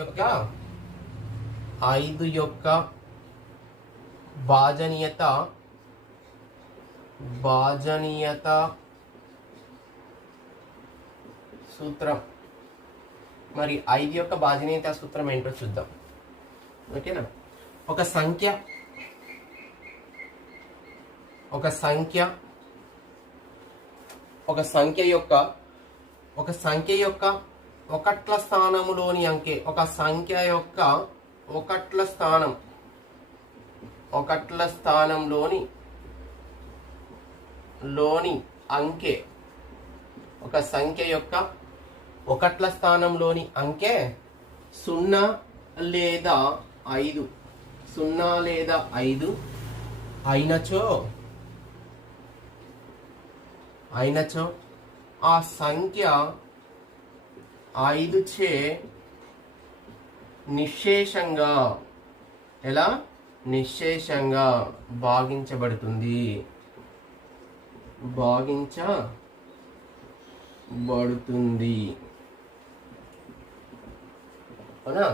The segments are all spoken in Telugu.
యొక్క భాజనీయత సూత్రం. మరి 5 యొక్క భాజనీయత సూత్రం ఏంటో చూద్దాం. ఓకేనా? ఒక సంఖ్య యొక్క ఒకట్ల స్థానములోని అంకె, ఒక సంఖ్య యొక్క ఒకట్ల స్థానంలోని అంకె, ఒక సంఖ్య యొక్క ఒకట్ల స్థానంలోని అంకె 0 లేదా 5 అయినచో ఆ సంఖ్య 5 చే నిశ్శేషంగా భాగించబడుతుంది. అవునా?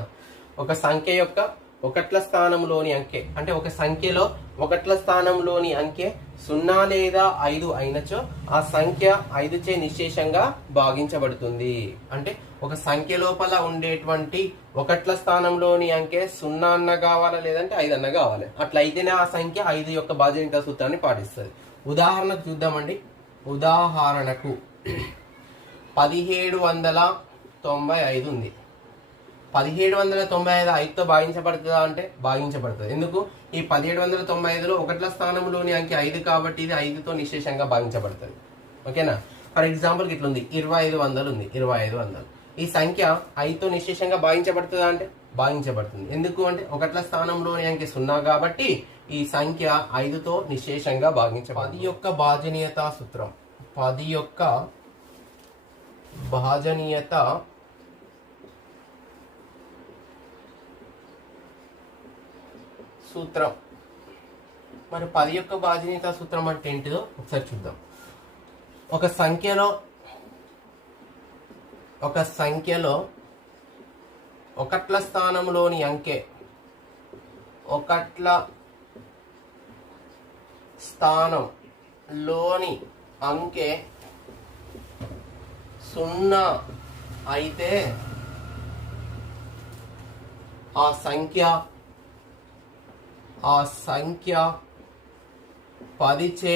ఒక సంఖ్య యొక్క ఒకట్ల స్థానంలోని అంకె అంటే ఒక సంఖ్యలో ఒకట్ల స్థానంలోని అంకె 0 లేదా 5 అయినచో ఆ సంఖ్య 5 చే నిశ్శేషంగా భాగించబడుతుంది. అంటే ఒక సంఖ్య లోపల ఉండేటువంటి ఒకట్ల స్థానంలోని అంకె 0 అన్న కావాలా లేదంటే 5 అన్న కావాలి. అట్లయితేనే ఆ సంఖ్య 5 యొక్క భాజనీయత సూత్రాన్ని పాటిస్తుంది. ఉదాహరణకు చూద్దామండి. ఉదాహరణకు 1795 ఉంది. 1795 5తో భాగించబడుతుందా అంటే భాగించబడుతుంది. ఎందుకు? ఈ 1795లో ఒకట్ల స్థానంలోని అంకె 5 కాబట్టి ఇది 5తో నిశ్శేషంగా భాగించబడుతుంది. ఓకేనా? ఫర్ ఎగ్జాంపుల్ ఇట్లా ఉంది, 2500 ఉంది. 2500 ఈ సంఖ్య 5తో నిశ్శేషంగా భాగించబడుతుందా అంటే భాగించబడుతుంది. ఎందుకు అంటే ఒకట్ల స్థానంలోని అంకె 0 కాబట్టి ఈ సంఖ్య 5తో నిశ్శేషంగా భాగించబడుతుంది. 10 యొక్క భాజనీయత సూత్రం. 10 యొక్క భాజనీయత సూత్రం. మరి 10 యొక్క భాజనీయత సూత్రం అంటే ఏంటిదో ఒకసారి చూద్దాం. ఒక సంఖ్యలో ఒకట్ల స్థానంలోని అంకె 0 అయితే ఆ సంఖ్య 10 చే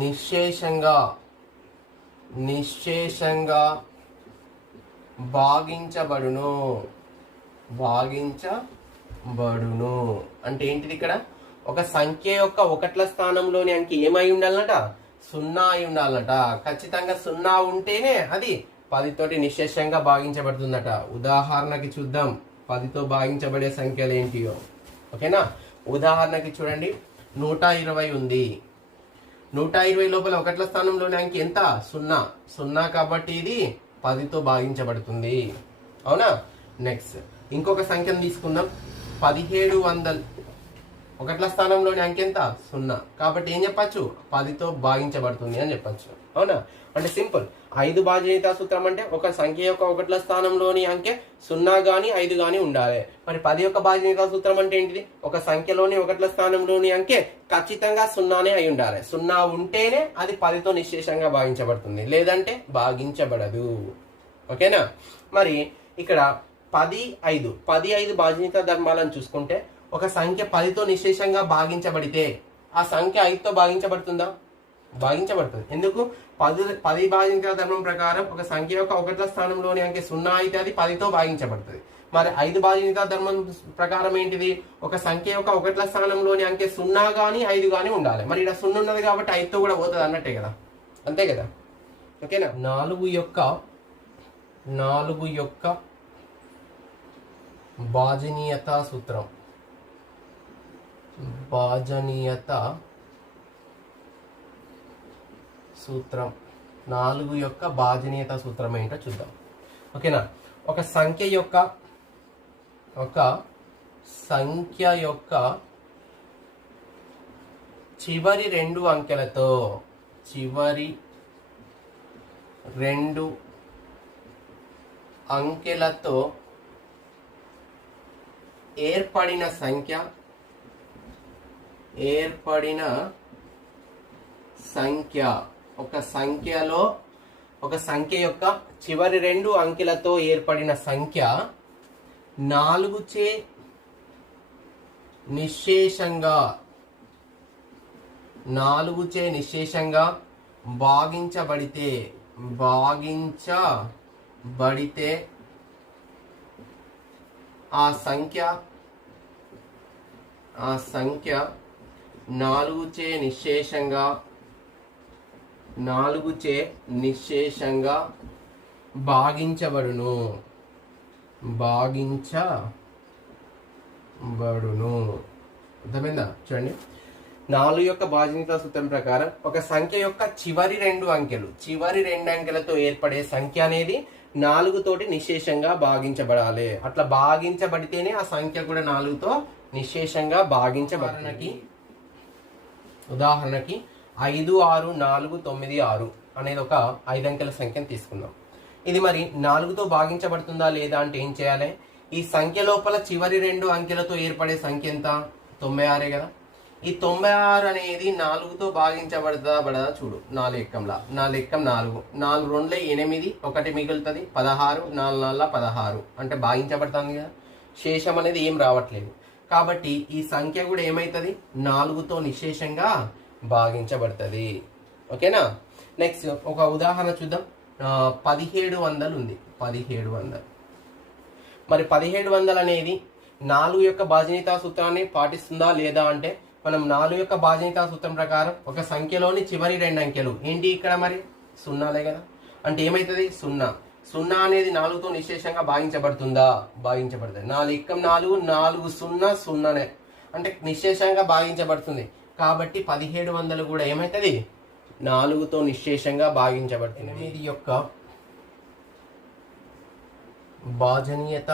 నిశ్శేషంగా భాగించబడును. అంటే ఏంటిది? ఇక్కడ ఒక సంఖ్య యొక్క ఒకట్ల స్థానంలోని అంకె ఏమై ఉండాలన్నట? 0 అయి ఉండాలన్నట. ఖచ్చితంగా 0 ఉంటేనే అది 10 తోటి నిశ్శేషంగా భాగించబడుతుందట. ఉదాహరణకి చూద్దాం 10తో భాగించబడే సంఖ్యలు ఏంటియో. ఓకేనా? ఉదాహరణకి చూడండి, 120 ఉంది. 120 లోపల ఒకట్ల స్థానంలోని అంకె ఎంత? 0 కాబట్టి ఇది 10తో భాగించబడుతుంది. అవునా? నెక్స్ట్ ఇంకొక సంఖ్యను తీసుకుందాం. 1700 ఒకట్ల స్థానంలోని అంకె ఎంత? 0 కాబట్టి ఏం చెప్పచ్చు? 10తో భాగించబడుతుంది అని చెప్పచ్చు. అవునా? అంటే సింపుల్. 5 భాజనీయత సూత్రం అంటే ఒక సంఖ్య యొక్క ఒకట్ల స్థానంలోని అంకె 0 గాని 5 గాని ఉండాలి. మరి 10 యొక్క భాజనీయత సూత్రం అంటే ఏంటిది? ఒక సంఖ్యలోని ఒకట్ల స్థానంలోని అంకె ఖచ్చితంగా 0నే అయి ఉండాలి. 0 ఉంటేనే అది 10తో నిశ్శేషంగా భాగించబడుతుంది, లేదంటే భాగించబడదు. ఓకేనా? మరి ఇక్కడ 10, 5 భాజనీయత ధర్మాలను చూసుకుంటే ఒక సంఖ్య 10తో నిశ్శేషంగా భాగించబడితే ఆ సంఖ్య 5తో భాగించబడుతుందా? భాగించబడుతుంది. ఎందుకు? 10 భాజనీయత ధర్మం ప్రకారం ఒక సంఖ్య యొక్క ఒకట్ల స్థానంలోని అంకె 0 అయితే అది 10తో భాగించబడుతుంది. మరి 5 భాజనీయత ధర్మం ప్రకారం ఏంటిది? ఒక సంఖ్య యొక్క ఒకట్ల స్థానంలోని అంకె 0 గాని 5 గాని ఉండాలి. మరి ఇక్కడ 0 ఉన్నది కాబట్టి 5తో కూడా పోతుంది అన్నట్టే కదా. అంతే కదా? ఓకేనా? 4 యొక్క భాజనీయత సూత్రం. 4 యొక్క భాజనీయత సూత్రం ఏంటో చూద్దాం. ఓకేనా? ఒక సంఖ్య యొక్క చివరి 2 అంకెలతో ఏర్పడిన సంఖ్య ఒక సంఖ్య యొక్క చివరి 2 అంకెలతో ఏర్పడిన సంఖ్య 4 చే నిశ్శేషంగా భాగించబడితే ఆ సంఖ్య 4 చే నిశ్శేషంగా భాగించబడును. అర్థమైందా? చూడండి, 4 యొక్క భాజనీయత సూత్రం ప్రకారం ఒక సంఖ్య యొక్క చివరి 2 అంకెలతో ఏర్పడే సంఖ్య అనేది 4 తోటి నిశ్శేషంగా భాగించబడాలి. అట్లా భాగించబడితేనే ఆ సంఖ్య కూడా 4తో నిశ్శేషంగా భాగించబడాలి. ఉదాహరణకి 5 6 4 9 6 అనేది ఒక 5 అంకెల సంఖ్యను తీసుకుందాం. ఇది మరి 4తో భాగించబడుతుందా లేదా అంటే ఏం చేయాలి? ఈ సంఖ్య లోపల చివరి 2 అంకెలతో ఏర్పడే సంఖ్య ఎంత? 96 కదా. ఈ 96 అనేది 4తో భాగించబడదా చూడు. 4 ఎక్కంలా 4 ఎక్కం 4 4 2 8 1 మిగులుతుంది 16 4 4 16 అంటే భాగించబడుతుంది కదా. శేషం అనేది ఏం రావట్లేదు. కాబట్టి ఈ సంఖ్య కూడా ఏమవుతుంది? 4తో నిశ్శేషంగా భాగించబడుతుంది. ఓకేనా? నెక్స్ట్ ఒక ఉదాహరణ చూద్దాం. 1700 ఉంది. 1700 మరి 1700 అనేది 4 యొక్క భాజనీయతా సూత్రాన్ని పాటిస్తుందా లేదా అంటే మనం 4 యొక్క భాజనీయతా సూత్రం ప్రకారం ఒక సంఖ్యలోని చివరి 2 అంకెలు ఏంటి? ఇక్కడ మరి సున్నాలే కదా. అంటే ఏమవుతుంది? 0 అనేది 4తో నిశ్శేషంగా భాగించబడుతుందా? భాగించబడుతుంది. 4 ఎక్కం 4 4 0 0 అంటే నిశ్శేషంగా భాగించబడుతుంది. కాబట్టి 1700 కూడా ఏమవుతుంది? 4తో నిశ్శేషంగా భాగించబడుతుంది. 8 యొక్క భాజనీయత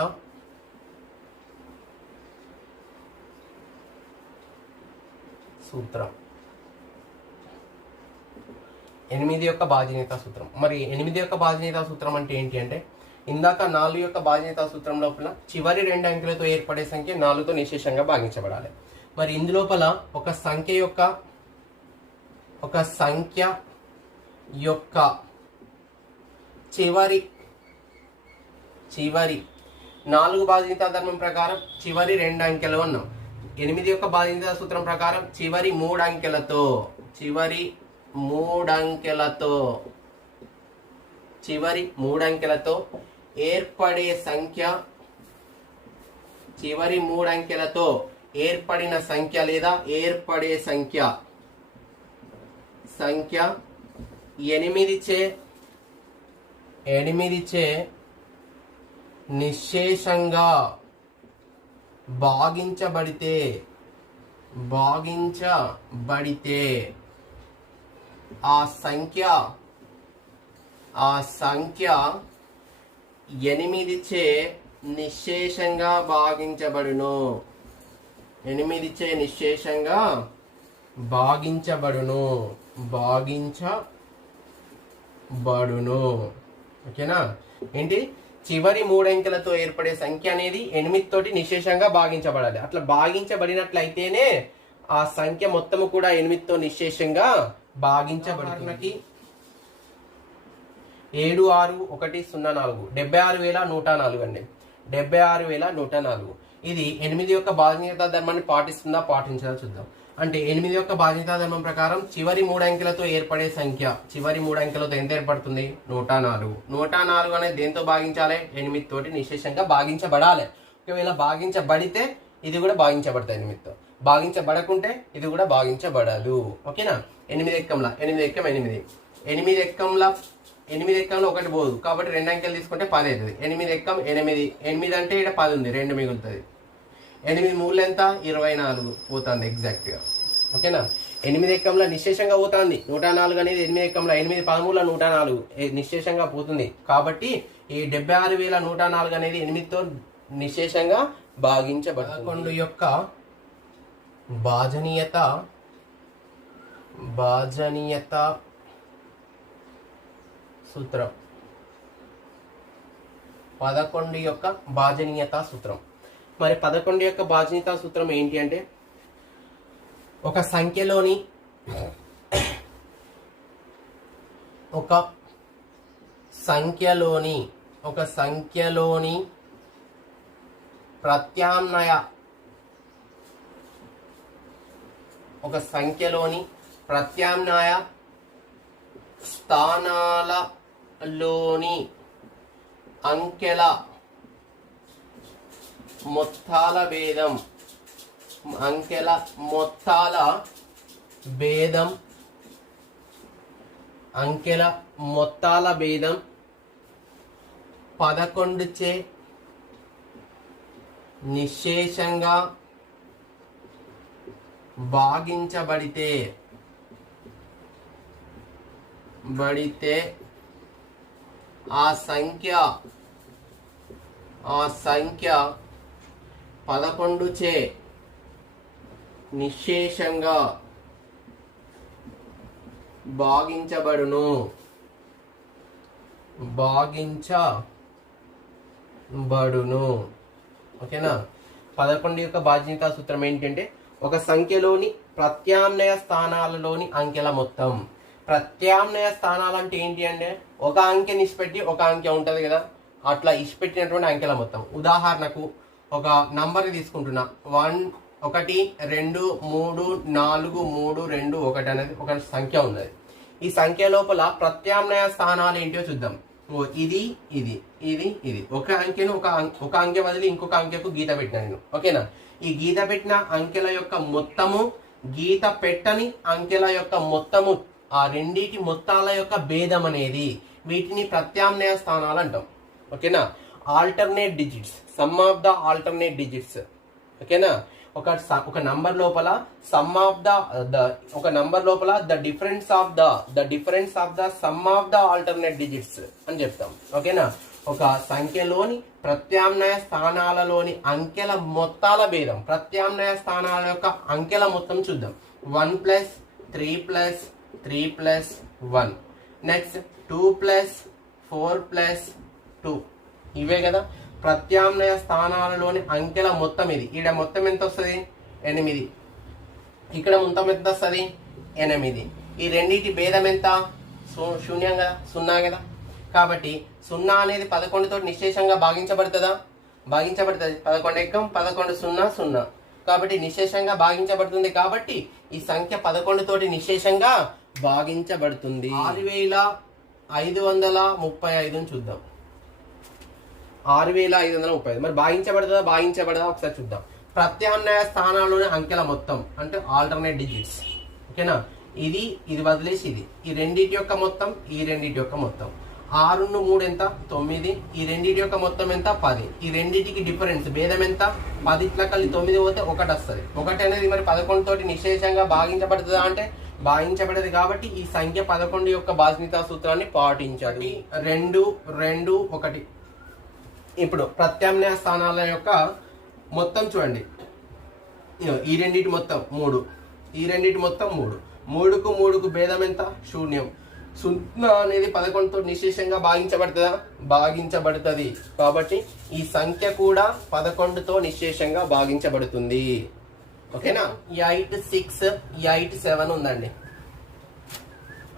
సూత్రం. 8 యొక్క భాజనీయత సూత్రం. మరి 8 యొక్క భాజనీయత సూత్రం అంటే ఏంటి అంటే ఇందాక 4 యొక్క భాజనీయత సూత్రం లోపల చివరి 2 అంకెలతో ఏర్పడే సంఖ్య 4తో నిశ్శేషంగా భాగించబడాలి. మరి ఇందులోపల ఒక సంఖ్య యొక్క చివరి 4 భాజనీయత ధర్మం ప్రకారం చివరి 2 అంకెలు అన్నాం. 8 యొక్క భాజనీయత సూత్రం ప్రకారం చివరి 3 అంకెలతో ఏర్పడే ఏర్పడిన సంఖ్య లేదా ఏర్పడే సంఖ్య 8 చే నిశ్శేషంగా భాగించబడితే ఆ సంఖ్య 8 చే నిశ్శేషంగా భాగించబడును. 8 చే నిశ్శేషంగా భాగించబడును. ఓకేనా? ఏంటి? చివరి 3 అంకెలతో ఏర్పడే సంఖ్య అనేది 8 తోటి నిశ్శేషంగా భాగించబడాలి. అట్లా భాగించబడినట్లయితేనే ఆ సంఖ్య మొత్తము కూడా 8తో నిశ్శేషంగా భాగించబడుతుంది. 766104 76104 అండి. 76104 ఇది 8 యొక్క భాజనీయతా ధర్మాన్ని పాటిస్తుందా పాటించదా చూద్దాం. అంటే 8 యొక్క భాజనీయతా ధర్మం ప్రకారం చివరి 3 అంకెలతో ఏర్పడే సంఖ్య చివరి 3 అంకెలతో ఎంత ఏర్పడుతుంది? 104. 104 అనేది దేంతో భాగించాలి? 8 తోటి నిశ్శేషంగా భాగించబడాలి. ఒకవేళ భాగించబడితే ఇది కూడా భాగించబడుతుంది 8తో. భాగించబడకుంటే ఇది కూడా భాగించబడదు. ఓకేనా? 8 ఎక్కంలో 8 ఎక్కంలో 1 పోదు. కాబట్టి 2 అంకెలు తీసుకుంటే 10 అవుతుంది. 8 ఎక్కం 8 అంటే ఇక్కడ 10 ఉంది, 2 మిగులుతుంది. 8 3 ఎంత? 24 పోతుంది ఎగ్జాక్ట్ గా. ఓకేనా? 8 ఎక్కంలో నిశ్శేషంగా పోతుంది. 104 అనేది 8 ఎక్కంలో 8 13 104 నిశ్శేషంగా పోతుంది. కాబట్టి ఈ 76104 అనేది 8తో నిశ్శేషంగా భాగించబడుతుంది. 11 యొక్క భాజనీయత సూత్రం. 11 యొక్క భాజనీయత సూత్రం. మరి 11 యొక్క బాధ్యతా సూత్రం ఏంటి అంటే ఒక సంఖ్యలోని ప్రత్యామ్నాయ స్థానాలలోని అంకెల మొత్తాల భేదం 11 చే నిశ్శేషంగా భాగించబడితే ఆ సంఖ్య 11 చే నిశ్శేషంగా భాగించబడును. ఓకేనా? 11 యొక్క బాధ్యతా సూత్రం ఏంటంటే ఒక సంఖ్యలోని ప్రత్యామ్నాయ స్థానాలలోని అంకెల మొత్తం. ప్రత్యామ్నాయ స్థానాలు అంటే ఏంటి అంటే ఒక అంకెని ఇచ్చిపెట్టి ఒక అంకె ఉంటుంది కదా, అట్లా ఇచ్చిపెట్టినటువంటి అంకెల మొత్తం. ఉదాహరణకు ఒక నంబర్ తీసుకుంటున్నా, 1 2 3 4 3 2 1 అనేది ఒక సంఖ్య ఉన్నది. ఈ సంఖ్య లోపల ప్రత్యామ్నాయ స్థానాలు ఏంటో చూద్దాం. ఇది ఇది ఇది ఇది ఒక అంకెను ఒక అంకె బదిలి ఇంకొక అంకెకు గీత పెట్టినా నేను. ఓకేనా? ఈ గీత పెట్టిన అంకెల యొక్క మొత్తము, గీత పెట్టని అంకెల యొక్క మొత్తము, ఆ రెండిటి మొత్తాల యొక్క భేదం అనేది, వీటిని ప్రత్యామ్నాయ స్థానాలు అంటాం. ఓకేనా? Alternate digits, some of the alternate digits. ఓకేనా? ఒక నంబర్ లోపల సమ్ ఆఫ్ ఒక నంబర్ లోపల the difference of the sum of the alternate digits అని చెప్తాం. ఓకేనా? ఒక సంఖ్యలోని ప్రత్యామ్నాయ స్థానాలలోని అంకెల మొత్తాల భేదం, ప్రత్యామ్నాయ స్థానాల యొక్క అంకెల మొత్తం చూద్దాం. 1 + 3 + 3 + 1, నెక్స్ట్ 2 + 4 + 2. ఇవే కదా ప్రత్యామ్నాయ స్థానాలలోని అంకెల మొత్తం. ఇది ఈడ మొత్తం ఎంత వస్తుంది? 8. ఇక్కడ మొత్తం ఎంత వస్తుంది? 8. ఈ రెండింటి భేదం ఎంత? శూన్యం కదా, 0 కదా. కాబట్టి 0 అనేది 11 తోటి నిశ్శేషంగా భాగించబడుతుందా? భాగించబడుతుంది. 11 ఎక్కం 11 0 0. కాబట్టి నిశ్శేషంగా భాగించబడుతుంది. కాబట్టి ఈ సంఖ్య 11 తోటి నిశ్శేషంగా భాగించబడుతుంది. 6535 చూద్దాం. 6535 మరి భాగించబడదా ఒకసారి చూద్దాం. ప్రత్యామ్నాయ స్థానాల్లోని అంకెల మొత్తం అంటే ఆల్టర్నేట్ డిజిట్స్. ఓకేనా? ఇది వదిలేసి ఇది, ఈ రెండింటి యొక్క మొత్తం, ఈ రెండింటి యొక్క మొత్తం. 6 × 3 ఎంత? 9. ఈ రెండింటి యొక్క మొత్తం ఎంత? 10. ఈ రెండింటికి డిఫరెన్స్ భేదం ఎంత? 10 ఇట్లా కలిసి 9 పోతే 1 వస్తుంది. 1 అనేది మరి 11 తోటి నిశ్శేషంగా భాగించబడుతుందా అంటే భాగించబడదు. కాబట్టి ఈ సంఖ్య 11 యొక్క బాధ్యతా సూత్రాన్ని పాటించదు. 2 2 1. ఇప్పుడు ప్రత్యామ్నాయ స్థానాల యొక్క మొత్తం చూడండి. ఈ రెండింటి మొత్తం 3, ఈ రెండింటి మొత్తం 3. 3కు 3కు భేదం ఎంత? శూన్యం. 0 అనేది 11 తో నిశ్శేషంగా భాగించబడుతుందా? భాగించబడుతుంది. కాబట్టి ఈ సంఖ్య కూడా 11 తో నిశ్శేషంగా భాగించబడుతుంది. ఓకేనా? 8 6 8 7 ఉందండి.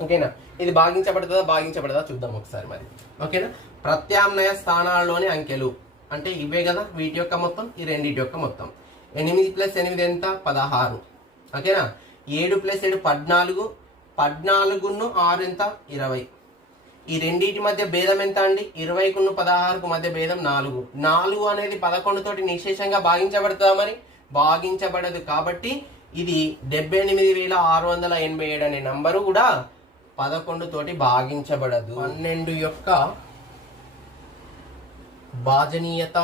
ఓకేనా? ఇది భాగించబడదా చూద్దాం ఒకసారి మరి. ఓకేనా? ప్రత్యామ్నాయ స్థానాల్లోని అంకెలు అంటే ఇవే కదా, వీటి యొక్క మొత్తం, ఈ రెండింటి యొక్క మొత్తం. 8 + 8 ఎంత? 16. ఓకేనా? 7 + 7 14. 14 × 6 ఎంత? 20. ఈ రెండింటి మధ్య భేదం ఎంత అండి? 20కు 16కు మధ్య భేదం 4. 4 అనేది 11 తోటి నిశ్శేషంగా భాగించబడుతుందా? మరి భాగించబడదు. కాబట్టి ఇది 78,687 అనే నంబరు కూడా 11 తోటి భాగించబడదు. 12 యొక్క భాజనీయత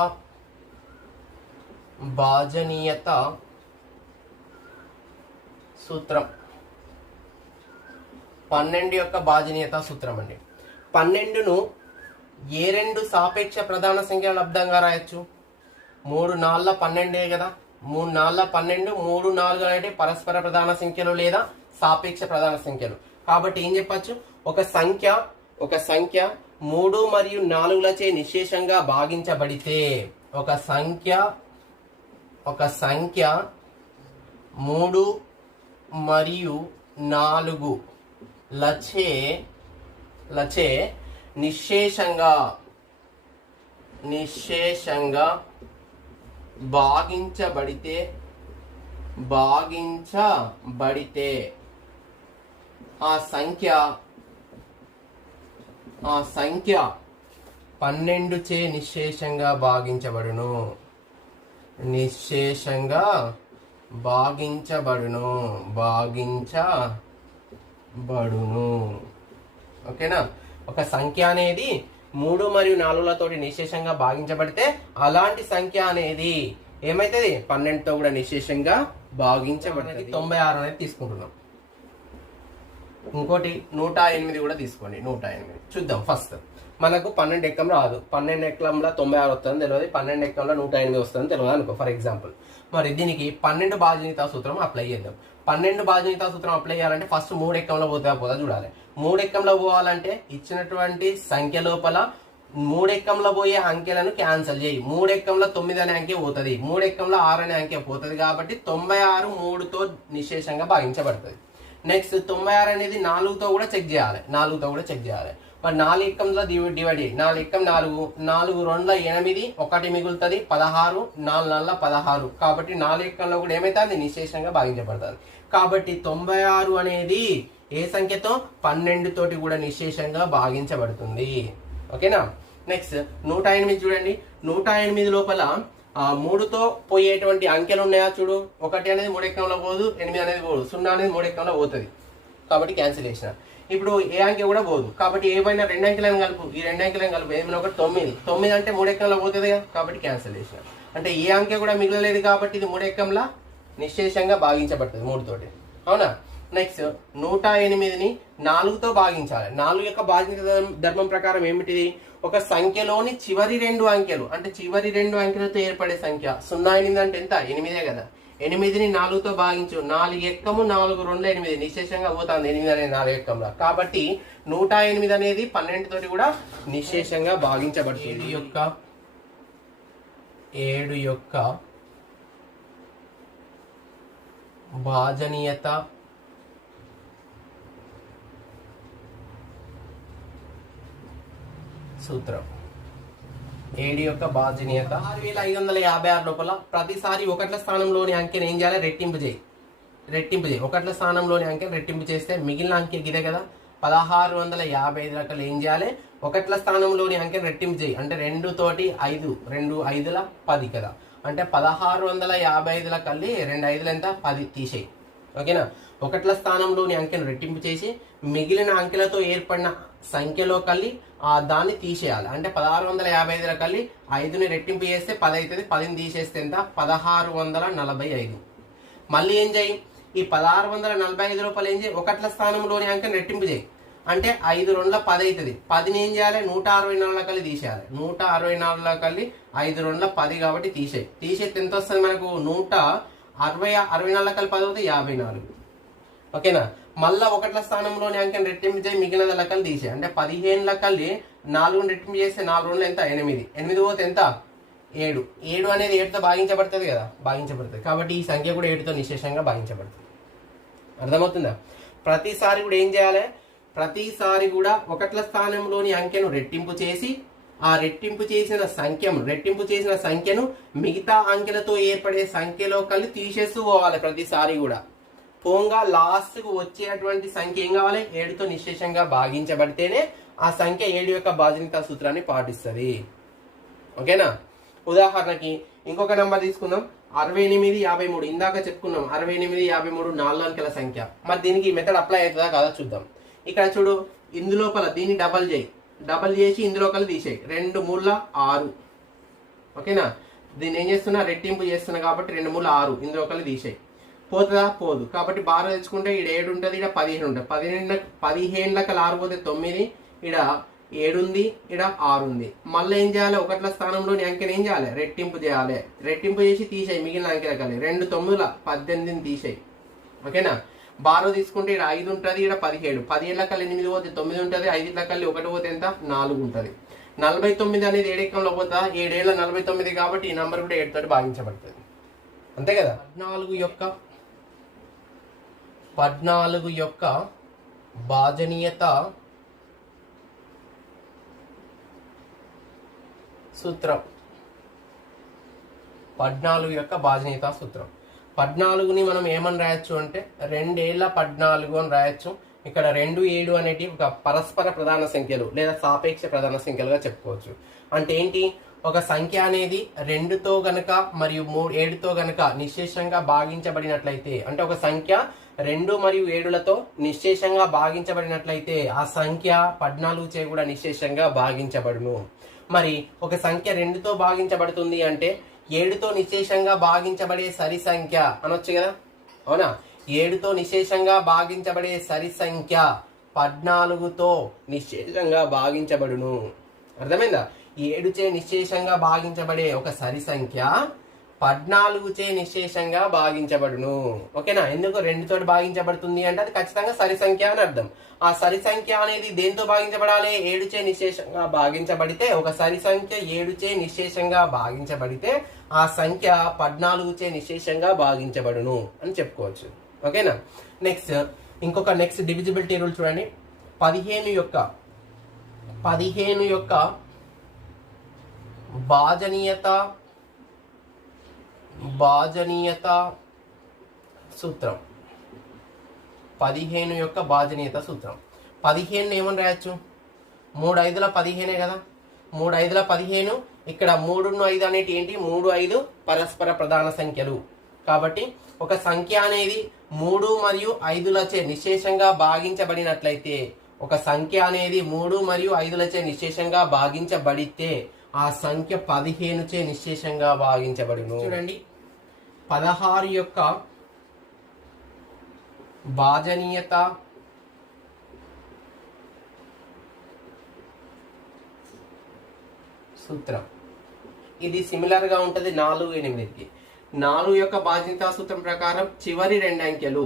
సూత్రం. 12 యొక్క భాజనీయత సూత్రం అండి. 12ను ఏ రెండు సాపేక్ష ప్రధాన సంఖ్యల లబ్ధంగా రాయొచ్చు? 3 4 12 కదా. 3 4 12, 3 4 అనేవి పరస్పర ప్రధాన సంఖ్యలు లేదా సాపేక్ష ప్రధాన సంఖ్యలు. కాబట్టి ఏం చెప్పచ్చు? ఒక సంఖ్య 3 మరియు 4లచే నిశ్శేషంగా భాగించబడితే, ఒక సంఖ్య ఒక సంఖ్య 3 మరియు 4 లచే నిశ్శేషంగా భాగించబడితే ఆ సంఖ్య 12 చే నిశ్శేషంగా భాగించబడును. ఓకేనా? ఒక సంఖ్య అనేది 3 మరియు 4లతోటి నిశ్శేషంగా భాగించబడితే అలాంటి సంఖ్య అనేది ఏమైతుంది? 12తో కూడా నిశ్శేషంగా భాగించబడుతుంది. 96 అనేది తీసుకుంటున్నాం. ఇంకోటి 108 కూడా తీసుకోండి. 108 చూద్దాం. ఫస్ట్ మనకు 12 ఎక్కం రాదు. 12 ఎక్కంలో 96 వస్తుందని తెలియదు, 12 ఎక్కంలో 108 వస్తుందని తెలియదు అనుకో ఫర్ ఎగ్జాంపుల్. మరి దీనికి 12 భాజనీయతా సూత్రం అప్లై చేద్దాం. 12 భాజనీయతా సూత్రం అప్లై చేయాలంటే ఫస్ట్ 3 ఎక్కంలో పోతా చూడాలి. 3 ఎక్కంలో పోవాలంటే ఇచ్చినటువంటి సంఖ్య లోపల 3 ఎక్కంలో పోయే అంకెలను క్యాన్సల్ చేయి. 3 ఎక్కంలో 9 అనే అంకె పోతుంది, 3 ఎక్కంలో 6 అనే అంకె పోతుంది. కాబట్టి 96 3తో నిశ్శేషంగా భాగించబడుతుంది. నెక్స్ట్ 96 అనేది 4తో కూడా చెక్ చేయాలి. మరి 4 ఎక్కంలో డివైడ్ చేయి. 4 ఎక్కం 4, 4 2 8, 1 మిగులుతుంది 16, 4 16. కాబట్టి 4 ఎక్కంలో కూడా ఏమైతుంది? నిశ్శేషంగా భాగించబడుతుంది. కాబట్టి 96 అనేది ఏ సంఖ్యతో? 12 తోటి కూడా నిశ్శేషంగా భాగించబడుతుంది. ఓకేనా? నెక్స్ట్ 108 చూడండి. 108 లోపల 3తో పోయేటువంటి అంకెలు ఉన్నాయా చూడు. 1 అనేది 3 ఎక్కంలో పోదు, 8 అనేది పోదు, 0 అనేది 3 ఎక్కంలో పోతుంది. కాబట్టి క్యాన్సిల్ చేసిన. ఇప్పుడు ఏ అంకె కూడా పోదు. కాబట్టి ఏమైనా 2 అంకెలను కలుపు. ఈ 2 అంకెలను కలుపు. ఏమైనా ఒకటి 9 అంటే 3 ఎక్కంలో పోతుంది కదా. కాబట్టి క్యాన్సిల్ చేసిన. అంటే ఏ అంకె కూడా మిగలలేదు కాబట్టి ఇది 3 ఎక్కంలా నిశ్శేషంగా భాగించబడుతుంది 3 తోటి. అవునా? నెక్స్ట్ 108ని 4తో భాగించాలి. 4 యొక్క భాజనిక ధర్మం ప్రకారం ఏమిటిది? ఒక సంఖ్యలోని చివరి 2 అంకెలు అంటే చివరి 2 అంకెలతో ఏర్పడే సంఖ్య. 0 అంటే ఎంత? 8 కదా. 8ని 4తో భాగించు. 4 ఎక్కము 4 2 8 నిశ్శేషంగా పోతుంది 8 అనేది 4 ఎక్కంలో. కాబట్టి 108 అనేది 12 తోటి కూడా నిశ్శేషంగా భాగించబడుతుంది. 7 యొక్క భాజనీయత సూత్రం. 7 యొక్క భాజనీయత 6556 లోపల ప్రతిసారి 1ల స్థానంలోని అంకెను ఏం చేయాలి? రెట్టింపు చేయి. 1ల స్థానంలోని అంకెను రెట్టింపు చేస్తే మిగిలిన అంకె ఇదే కదా. 1655 రకాలు ఏం చేయాలి? 1ల స్థానంలోని అంకెను రెట్టింపు చేయి. అంటే 2 తోటి 5, 2 5ల 10 కదా. అంటే 1655 కలిసి 2 5లు ఎంత? 10 తీసేయి. ఓకేనా? 1ల స్థానంలోని అంకెను రెట్టింపు చేసి మిగిలిన అంకెలతో ఏర్పడిన సంఖ్యలో కలిసి దాన్ని తీసేయాలి. అంటే 1655 కలిసి 5ని రెట్టింపు చేస్తే 10 అవుతుంది. 10ని తీసేస్తే ఎంత? 1645. మళ్ళీ ఏం చేయి? ఈ 1645 లోపల ఏం చేయి? 1ల స్థానంలోని అంకెను రెట్టింపు చేయి. అంటే 5 2 10 అవుతుంది. 10ని ఏం చేయాలి? 164 కలిసి తీసేయాలి. 164 కలిసి 5 2 10 కాబట్టి తీసేస్తే ఎంత వస్తుంది మనకు? 64 కలిసి 10 అవుతుంది 54. ఓకేనా? మళ్ళా 1ల స్థానంలోని అంకెను రెట్టింపు చేయి, మిగిలిన లెక్కలు తీసేయి. అంటే 15 కలిసి 4ని రెట్టింపు చేస్తే 4 2 ఎంత? 8 పోతే ఎంత? 7. 7 అనేది 7తో భాగించబడుతుంది కదా. భాగించబడుతుంది కాబట్టి ఈ సంఖ్య కూడా 7తో నిశ్శేషంగా భాగించబడుతుంది. అర్థమవుతుందా? ప్రతిసారి కూడా ఏం చేయాలి? ప్రతిసారి కూడా 1ల స్థానంలోని అంకెను రెట్టింపు చేసి ఆ రెట్టింపు చేసిన సంఖ్యను మిగతా అంకెలతో ఏర్పడే సంఖ్యలో కలిసి తీసేస్తూ పోవాలి. ప్రతిసారి కూడా పోంగా లాస్ట్ కు వచ్చేటువంటి సంఖ్య ఏం కావాలి? 7తో నిశ్శేషంగా భాగించబడితేనే ఆ సంఖ్య 7 యొక్క భాజనీయతా సూత్రాన్ని పాటిస్తుంది. ఓకేనా? ఉదాహరణకి ఇంకొక నంబర్ తీసుకుందాం. 6853. ఇందాక చెప్పుకున్నాం 6853 4 అంకెల సంఖ్య. మరి దీనికి మెథడ్ అప్లై అవుతుందా కాదా చూద్దాం. ఇక్కడ చూడు, ఇందులోపల దీన్ని డబల్ చేసి ఇందులో కలిసి తీసేయి. 2 3 6. ఓకేనా? దీన్ని ఏం చేస్తున్నా? రెట్టింపు చేస్తున్నా కాబట్టి 2 3 6 ఇందులో కలిసి తీసేయి. పోతుందా? పోదు. కాబట్టి బాగా తెచ్చుకుంటే ఇక్కడ 7 ఉంటుంది, ఇక్కడ 15 ఉంటుంది. 15 6 పోతే 9, ఇక్కడ 7 ఉంది, ఇక్కడ 6 ఉంది. మళ్ళీ ఏం చేయాలి? 1ల స్థానంలోని అంకెను ఏం చేయాలి? రెట్టింపు చేయాలి. రెట్టింపు చేసి తీసేయి మిగిలిన అంకెల కలిసి. 2 9 18 తీసేయి. ఓకేనా? బారో తీసుకుంటే ఇక్కడ 5 ఉంటుంది, ఇక్కడ 17. 17 కలిసి 8 పోతే 9 ఉంటుంది, 5 కలిసి 1 పోతే ఎంత? 4 ఉంటుంది. 49 అనేది 7 ఎక్కంలో పోతా. 7 7 49 కాబట్టి ఈ నంబర్ కూడా 7 తోటి భాగించబడుతుంది. అంతే కదా. 14 యొక్క భాజనీయత సూత్రం. 14 యొక్క భాజనీయత సూత్రం. 14ని మనం ఏమని రాయొచ్చు అంటే 2 అని రాయొచ్చు. ఇక్కడ 2, 7 అనేటి ఒక పరస్పర ప్రధాన సంఖ్యలు లేదా సాపేక్ష ప్రధాన సంఖ్యలుగా చెప్పుకోవచ్చు. అంటే ఏంటి, ఒక సంఖ్య అనేది 2తో గనక మరియు 7తో గనక నిశ్శేషంగా భాగించబడినట్లయితే, అంటే ఒక సంఖ్య 2 మరియు 7లతో నిశ్శేషంగా భాగించబడినట్లయితే ఆ సంఖ్య 14 చే కూడా నిశ్శేషంగా భాగించబడును. మరి ఒక సంఖ్య 2తో భాగించబడుతుంది అంటే 7తో నిశ్శేషంగా భాగించబడే సరి సంఖ్య అనొచ్చు కదా, అవునా. 7తో నిశ్శేషంగా భాగించబడే సరి సంఖ్య 14తో నిశ్శేషంగా భాగించబడును. అర్థమైందా? 7 చే నిశ్శేషంగా భాగించబడే ఒక సరి సంఖ్య 14 చే నిశ్శేషంగా భాగించబడును. ఓకేనా? ఎందుకు 2 తోటి భాగించబడుతుంది అంటే అది ఖచ్చితంగా సరి సంఖ్య అని అర్థం. ఆ సరి సంఖ్య అనేది దేంతో భాగించబడాలి? 7 చే నిశ్శేషంగా భాగించబడితే, ఒక సరి సంఖ్య 7 చే నిశ్శేషంగా భాగించబడితే ఆ సంఖ్య 14 చే నిశ్శేషంగా భాగించబడును అని చెప్పుకోవచ్చు. ఓకేనా? నెక్స్ట్ డివిజిబిలిటీ రూల్ చూడండి. 15 యొక్క భాజనీయత సూత్రం. 15 యొక్క భాజనీయత సూత్రం. 15 ఏమని రాయొచ్చు? 3 5ల 15 కదా. 3 5ల 15. ఇక్కడ 3, 5 అనేటి ఏంటి? 3, 5 పరస్పర ప్రధాన సంఖ్యలు. కాబట్టి ఒక సంఖ్య అనేది 3 మరియు 5లచే నిశ్శేషంగా భాగించబడినట్లయితే, ఒక సంఖ్య అనేది 3 మరియు 5లచే నిశ్శేషంగా భాగించబడితే ఆ సంఖ్య 15 చే నిశ్శేషంగా భాగించబడును. చూడండి, 16 యొక్క భాజనీయత సూత్రం. ఇది సిమిలర్ గా ఉంటది 4, 8కి. 4 యొక్క భాజనీయత సూత్రం ప్రకారం చివరి 2 అంకెలు,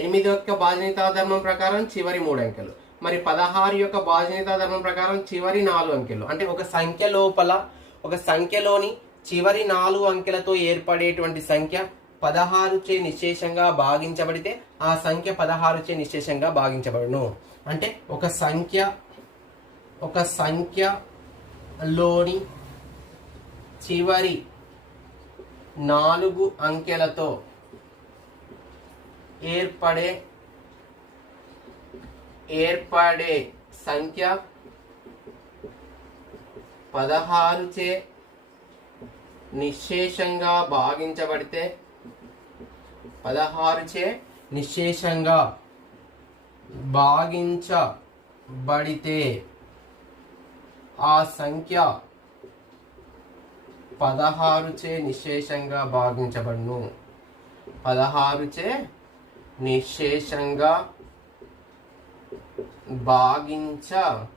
8 యొక్క భాజనీయత ధర్మం ప్రకారం చివరి 3 అంకెలు, మరి 16 యొక్క భాజనీయత ధర్మం ప్రకారం చివరి 4 అంకెలు. అంటే ఒక సంఖ్య లోపల, ఒక సంఖ్యలోని చివరి 4 అంకెలతో ఏర్పడేటువంటి సంఖ్య 16 చే నిశ్శేషంగా భాగించబడితే ఆ సంఖ్య 16 చే నిశ్శేషంగా భాగించబడును. అంటే ఒక సంఖ్యలోని చివరి 4 అంకెలతో ఏర్పడే సంఖ్య 16 చే నిశ్శేషంగా భాగించబడితే, 16 చే నిశ్శేషంగా భాగించబడితే ఆ సంఖ్య 16 చే నిశ్శేషంగా భాగించబడును. 16 చే నిశ్శేషంగా భాగించబడును.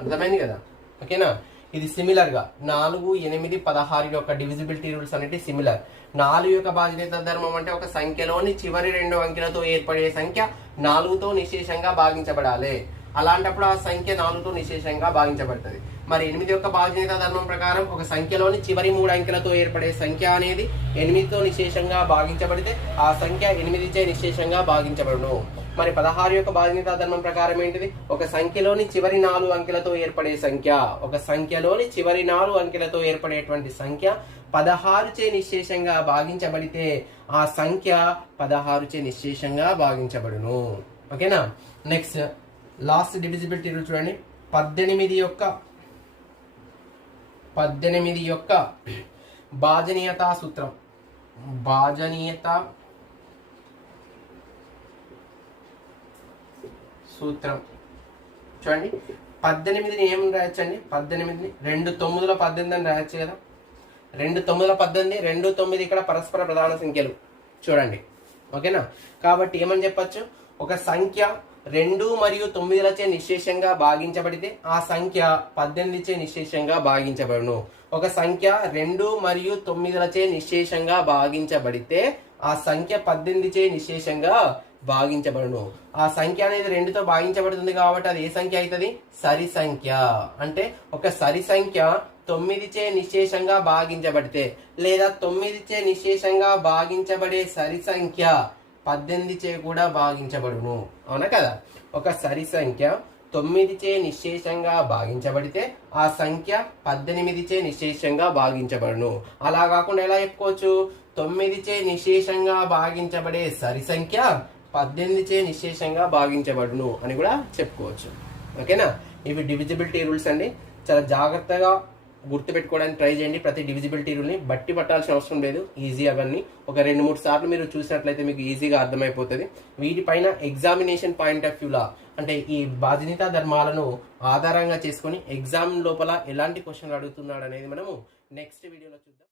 అర్థమైంది కదా? ఓకేనా? ఇది సిమిలర్ గా 4, 8, 16 యొక్క డివిజిబిలిటీ రూల్స్ అనేవి సిమిలర్. 4 యొక్క భాజనీయత ధర్మం అంటే ఒక సంఖ్యలోని చివరి 2 అంకెలతో ఏర్పడే సంఖ్య 4తో నిశ్శేషంగా భాగించబడాలి. అలాంటప్పుడు ఆ సంఖ్య 4తో నిశ్శేషంగా భాగించబడుతుంది. మరి 8 యొక్క భాజనీయత ధర్మం ప్రకారం ఒక సంఖ్యలోని చివరి 3 అంకెలతో ఏర్పడే సంఖ్య అనేది 8తో నిశ్శేషంగా భాగించబడితే ఆ సంఖ్య 8 చే నిశ్శేషంగా భాగించబడును. మరి 16 యొక్క భాజనీయత ధర్మం ప్రకారం ఏంటిది? ఒక సంఖ్యలోని చివరి 4 అంకెలతో ఏర్పడే సంఖ్య, ఒక సంఖ్యలోని చివరి 4 అంకెలతో ఏర్పడేటువంటి సంఖ్య 16 చే నిశ్శేషంగా భాగించబడితే ఆ సంఖ్య 16 చే నిశ్శేషంగా భాగించబడును. ఓకేనా? నెక్స్ట్ లాస్ట్ డివిజిబిలిటీ రూల్ చూడండి. 18 యొక్క భాజనీయత సూత్రం. భాజనీయత సూత్రం చూడండి. 18ని ఏం రాయొచ్చండి? 18ని 2 9ల 18 అని రాయొచ్చు కదా. 2 9ల 18, 2 9 ఇక్కడ పరస్పర ప్రధాన సంఖ్యలు చూడండి. ఓకేనా? కాబట్టి ఏమని చెప్పచ్చు? ఒక సంఖ్య 2 మరియు 9లచే నిశ్శేషంగా భాగించబడితే ఆ సంఖ్య 18 చే నిశ్శేషంగా భాగించబడును. ఒక సంఖ్య 2 మరియు 9లచే నిశ్శేషంగా భాగించబడితే ఆ సంఖ్య 18 చే నిశ్శేషంగా భాగించబడును. ఆ సంఖ్య అనేది 2తో భాగించబడుతుంది కాబట్టి అది ఏ సంఖ్య అవుతుంది? సరి సంఖ్య. అంటే ఒక సరి సంఖ్య 9చే నిశేషంగా భాగించబడితే లేదా 9చే నిశేషంగా భాగించబడే సరి సంఖ్య 18చే కూడా భాగించబడును. అవునా కదా? ఒక సరి సంఖ్య 9చే నిశేషంగా భాగించబడితే ఆ సంఖ్య 18చే నిశేషంగా భాగించబడును. అలా కాకుండా ఎలా చెప్పుకోవచ్చు? 9చే నిశేషంగా భాగించబడే సరి సంఖ్య 18చే నిశేషంగా భాగించబడును అని కూడా చెప్పుకోవచ్చు. ఓకేనా? ఇవి డివిజిబిలిటీ రూల్స్ అండి. చాలా జాగ్రత్తగా గుర్తుపెట్టుకోవడానికి ట్రై చేయండి. ప్రతి డివిజిబిలిటీ రూల్ని బట్టి పట్టాల్సిన అవసరం లేదు. ఈజీ అవన్నీ ఒక 2-3 సార్లు మీరు చూసినట్లయితే మీకు ఈజీగా అర్థమైపోతుంది. వీటిపైన ఎగ్జామినేషన్ పాయింట్ ఆఫ్ వ్యూలా అంటే ఈ బాధ్యత ధర్మాలను ఆధారంగా చేసుకొని ఎగ్జామ్ లోపల ఎలాంటి క్వశ్చన్లు అడుగుతున్నాడు అనేది మనము నెక్స్ట్ వీడియోలో చూద్దాం.